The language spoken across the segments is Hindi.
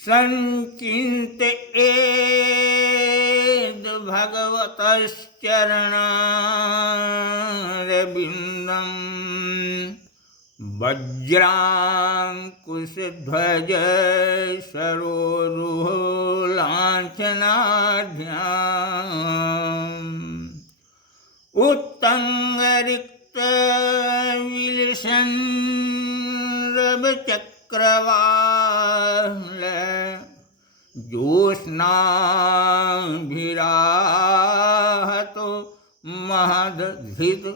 संचिन्तयेद् भगवतश्चरणारविन्दम् वज्राङ्कुशध्वज सरोरुलाञ्छनाढ्याम् उत्तङ्गरिक्तविलसन् रवचक्रवाल ज्योत्स्नाभिराहतो महदधितयान्धकारम्।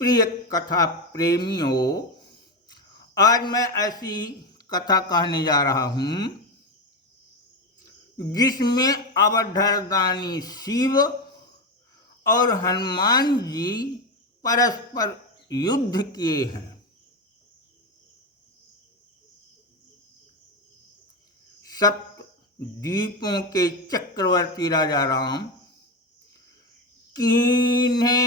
प्रिय कथा प्रेमियों, आज मैं ऐसी कथा कहने जा रहा हूँ जिसमें अवधरदानी शिव और हनुमान जी परस्पर युद्ध किए हैं। सप्त द्वीपों के चक्रवर्ती राजा राम कीन्हे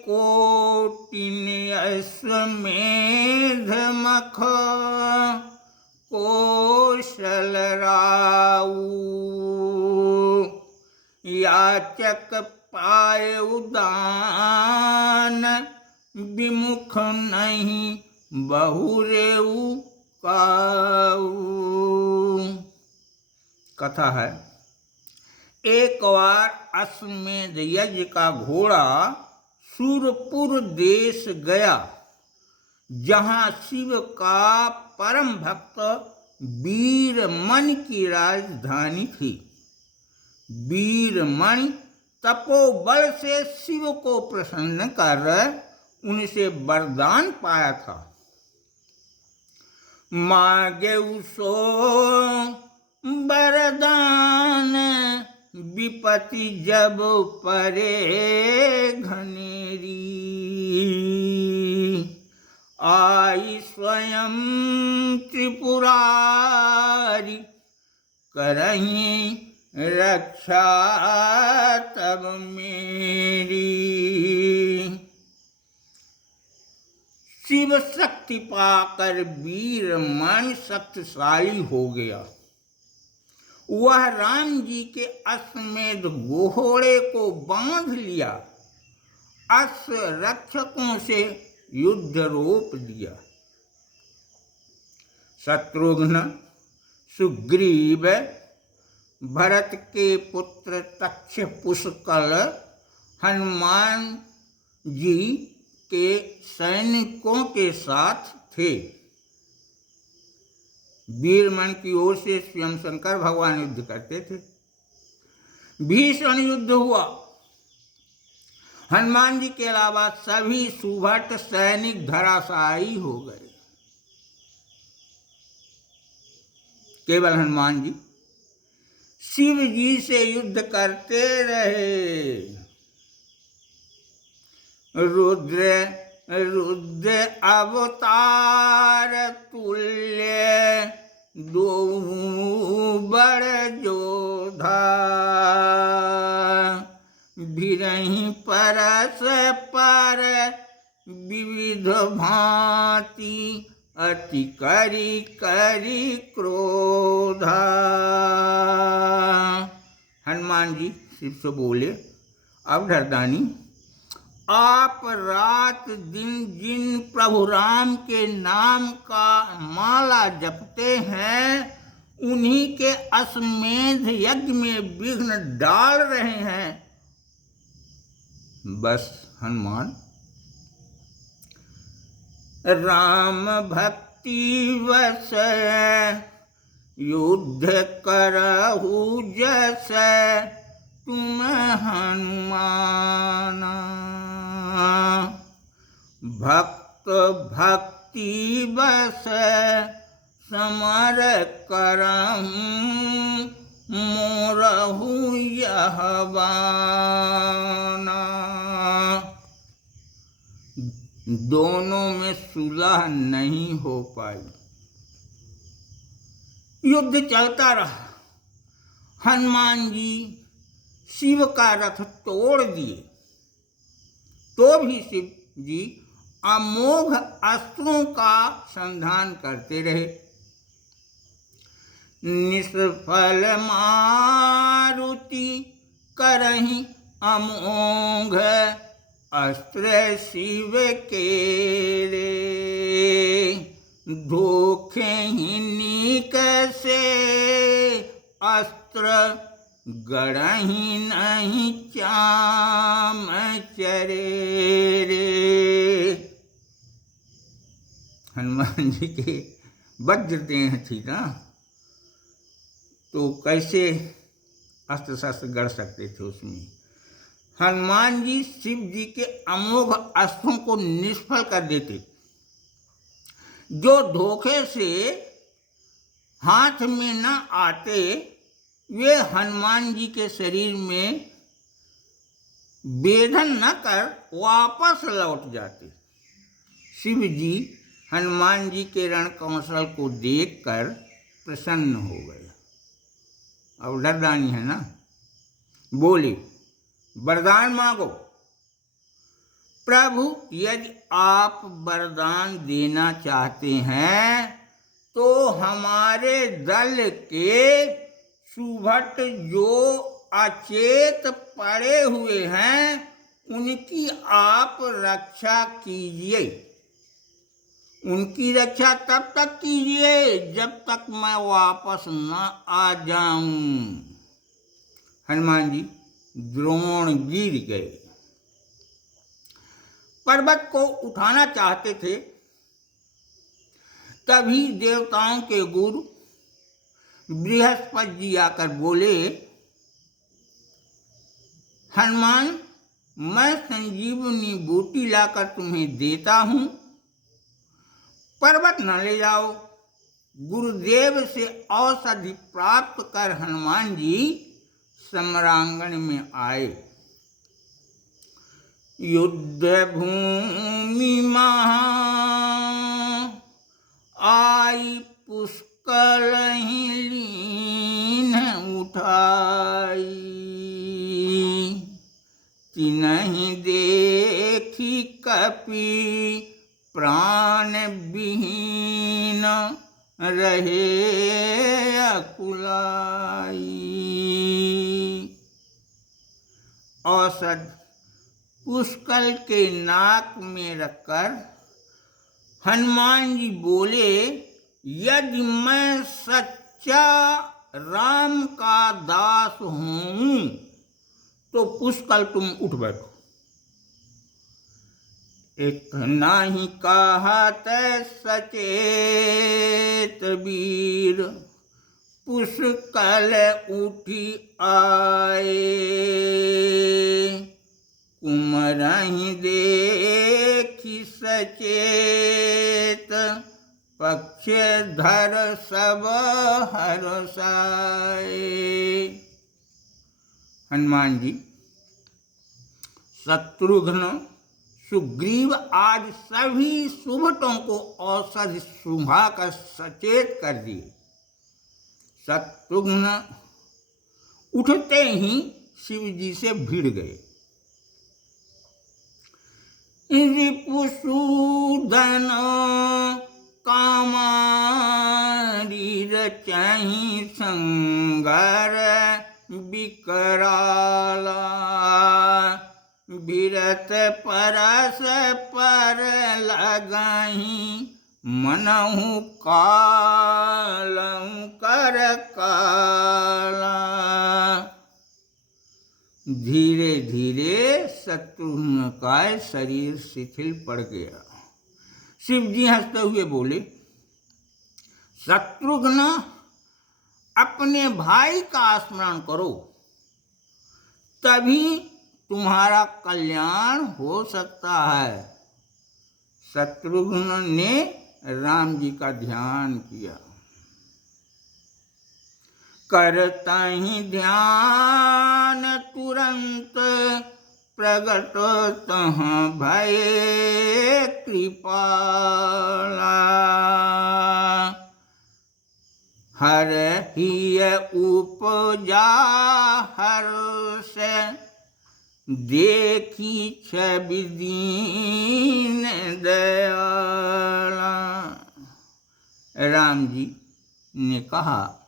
कोटिन अश्वमेध मख कौशल राऊ याचक पाए उदान विमुख नहीं बहुरेऊ काऊ। कथा है, एक बार अश्वमेध यज्ञ का घोड़ा सूरपुर देश गया, जहाँ शिव का परम भक्त वीरमणि की राजधानी थी। वीरमणि तपोबल से शिव को प्रसन्न कर उनसे वरदान पाया था। मांगे सो वरदान विपत्ति जब परे घनेरी, आई स्वयं त्रिपुरारी करहीं रक्षा तब मेरी। शिव शक्ति पाकर वीरमणि शक्तिशाली हो गया। वह राम जी के अश्वमेध घोड़े को बांध लिया, अश्व रक्षकों से युद्ध रोप दिया। शत्रुघ्न, सुग्रीव, भरत के पुत्र तक्ष पुष्कल हनुमान जी के सैनिकों के साथ थे। वीरमणि की ओर से स्वयं शंकर भगवान युद्ध करते थे। भीषण युद्ध हुआ। हनुमान जी के अलावा सभी सुभट सैनिक धराशायी हो गए। केवल हनुमान जी शिव जी से युद्ध करते रहे। रुद्र अवतार तुल्य दो बड़ जोधा, भिरहीं परस पर विविध भांति अति करी करी क्रोधा। हनुमान जी शिव से बोले, अवधरदानी, आप रात दिन जिन प्रभु राम के नाम का माला जपते हैं, उन्हीं के अश्वमेध यज्ञ में विघ्न डाल रहे हैं। बस हनुमान, राम भक्ति वश युद्ध करहु जस तुम हनुमान, भक्त भक्ति बस समर करहूँ मोरहु यह बाना। दोनों में सुलह नहीं हो पाई। युद्ध चलता रहा। हनुमान जी शिव का रथ तोड़ दिए, तो भी शिव जी अमोघ अस्त्रों का संधान करते रहे। निष्फल मारुति करहि अमोघ अस्त्र शिव के रे। धोखे ही नीक से अस्त्र गढ़हि नहीं चाम चरे रे। हनुमान जी के वज्र देह थी ना, तो कैसे अस्त्र शस्त्र गढ़ सकते थे उसमें। हनुमान जी शिव जी के अमोघ अस्त्रों को निष्फल कर देते, जो धोखे से हाथ में न आते वे हनुमान जी के शरीर में भेदन न कर वापस लौट जाते। शिव जी हनुमान जी के रण कौशल को देखकर प्रसन्न हो गए। अब डरदानी है ना, बोले वरदान मांगो। प्रभु यदि आप वरदान देना चाहते हैं तो हमारे दल के सुभट जो अचेत पड़े हुए हैं उनकी आप रक्षा कीजिए। उनकी रक्षा तब तक कीजिए जब तक मैं वापस न आ जाऊं। हनुमान जी द्रोण गिर गए। पर्वत को उठाना चाहते थे, तभी देवताओं के गुरु बृहस्पति जी आकर बोले, हनुमान मैं संजीवनी बूटी लाकर तुम्हें देता हूं, पर्वत न ले जाओ। गुरुदेव से औषधि प्राप्त कर हनुमान जी सम्रांगण में आए। युद्ध भूमि महा आई पुष्कर लीन उठाई। तिन्हि देखी कपि प्राण विहीन रहे अकुलाई। औषध पुष्कर के नाक में रखकर हनुमान जी बोले, यदि मैं सच्चा राम का दास हूं तो पुष्कर तुम उठ बैठो। इतना ही कहत सचेत वीर पुष्कर उठी आए। कुमरहि देखी सचेत पक्ष धर सब हरसाए। हनुमान जी शत्रुघ्न सुग्रीव आज सभी सुभटों को औषधि सुंघाकर सचेत कर दिए। शत्रुघ्न उठते ही शिव जी से भिड़ गए। रिपुसूदन कामारी रचहि संगर विकराला। बिरत परस पर लगहि मनहु कालहु कर काला। धीरे धीरे शत्रुघ्न का शरीर शिथिल पड़ गया। शिव जी हंसते हुए बोले, शत्रुघ्न अपने भाई का स्मरण करो, तभी तुम्हारा कल्याण हो सकता है। शत्रुघ्न ने राम जी का ध्यान किया। करता ही ध्यान तुरंत प्रगट तह भय कृपाला। हर ही उपजा हर्ष देखी छवि दीन दयाला। राम जी ने कहा,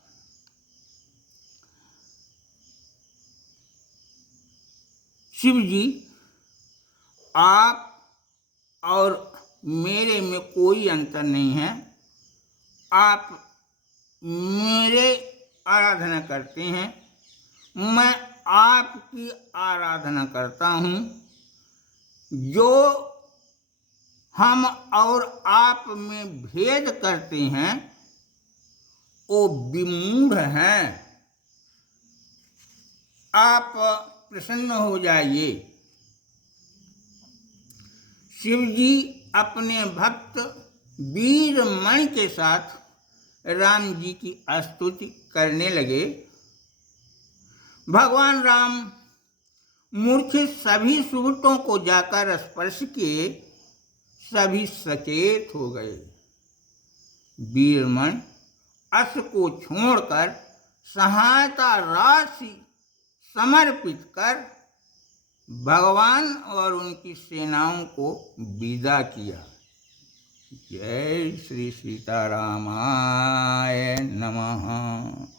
शिव जी, आप और मेरे में कोई अंतर नहीं है। आप मेरे आराधना करते हैं, मैं आपकी आराधना करता हूँ। जो हम और आप में भेद करते हैं वो विमूढ़ हैं। आप प्रसन्न हो जाइए। शिवजी अपने भक्त वीरमणि के साथ राम जी की स्तुति करने लगे। भगवान राम मूर्छित सभी सुरतों को जाकर स्पर्श किए, सभी सचेत हो गए। वीरमणि अश्व को छोड़कर सहायता राशि समर्पित कर भगवान और उनकी सेनाओं को विदा किया। जय श्री सीतारामाय नमः।